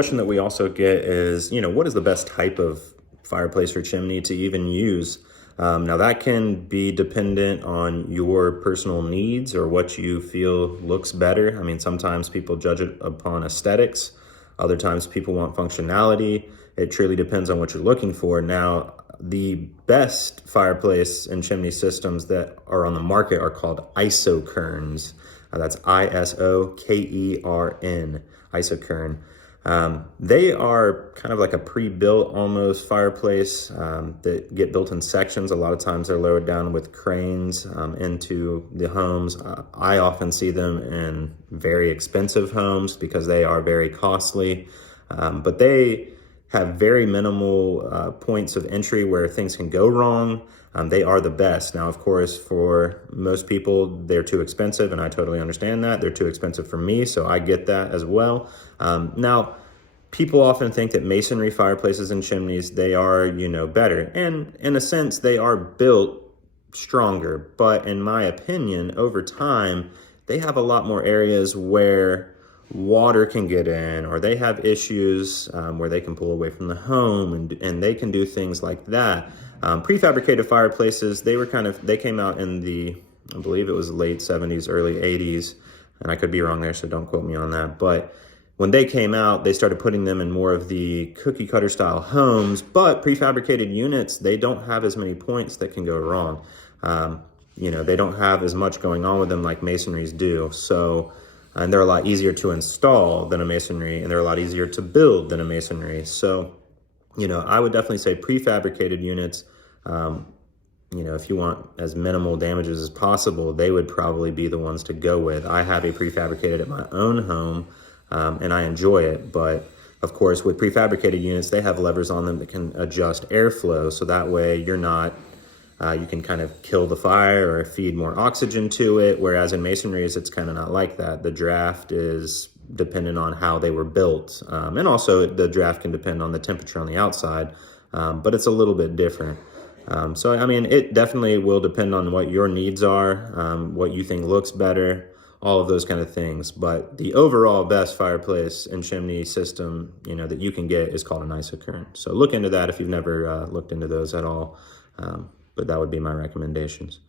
question that we also get is, what is the best type of fireplace or chimney to even use? Now that can be dependent on your personal needs or what you feel looks better. I mean, sometimes people judge it upon aesthetics. Other times people want functionality. It truly depends on what you're looking for. Now, the best fireplace and chimney systems that are on the market are called isokern. That's ISOKERN, isokern. They are kind of like a pre-built almost fireplace that get built in sections. A lot of times they're lowered down with cranes into the homes. I often see them in very expensive homes because they are very costly, but they have very minimal points of entry where things can go wrong. They are the best. Now, of course, for most people, they're too expensive, and I totally understand that. They're too expensive for me, so I get that as well. Now, people often think that masonry fireplaces and chimneys, they are, better. And in a sense, they are built stronger. But in my opinion, over time, they have a lot more areas where water can get in, or they have issues where they can pull away from the home, and they can do things like that. Prefabricated fireplaces, they came out in I believe it was late 70s, early 80s, and I could be wrong there, so don't quote me on that. But when they came out, they started putting them in more of the cookie cutter style homes, but prefabricated units, they don't have as many points that can go wrong. They don't have as much going on with them like masonries do. So, and they're a lot easier to install than a masonry, and they're a lot easier to build than a masonry. So, I would definitely say prefabricated units, if you want as minimal damages as possible, they would probably be the ones to go with. I have a prefabricated at my own home, and I enjoy it. But of course, with prefabricated units, they have levers on them that can adjust airflow. So that way you're not, you can kind of kill the fire or feed more oxygen to it. Whereas in masonries, it's kind of not like that. The draft is dependent on how they were built. And also the draft can depend on the temperature on the outside, but it's a little bit different. So, I mean, it definitely will depend on what your needs are, what you think looks better, all of those kind of things. But the overall best fireplace and chimney system, that you can get is called an isokern. So look into that if you've never looked into those at all. But that would be my recommendations.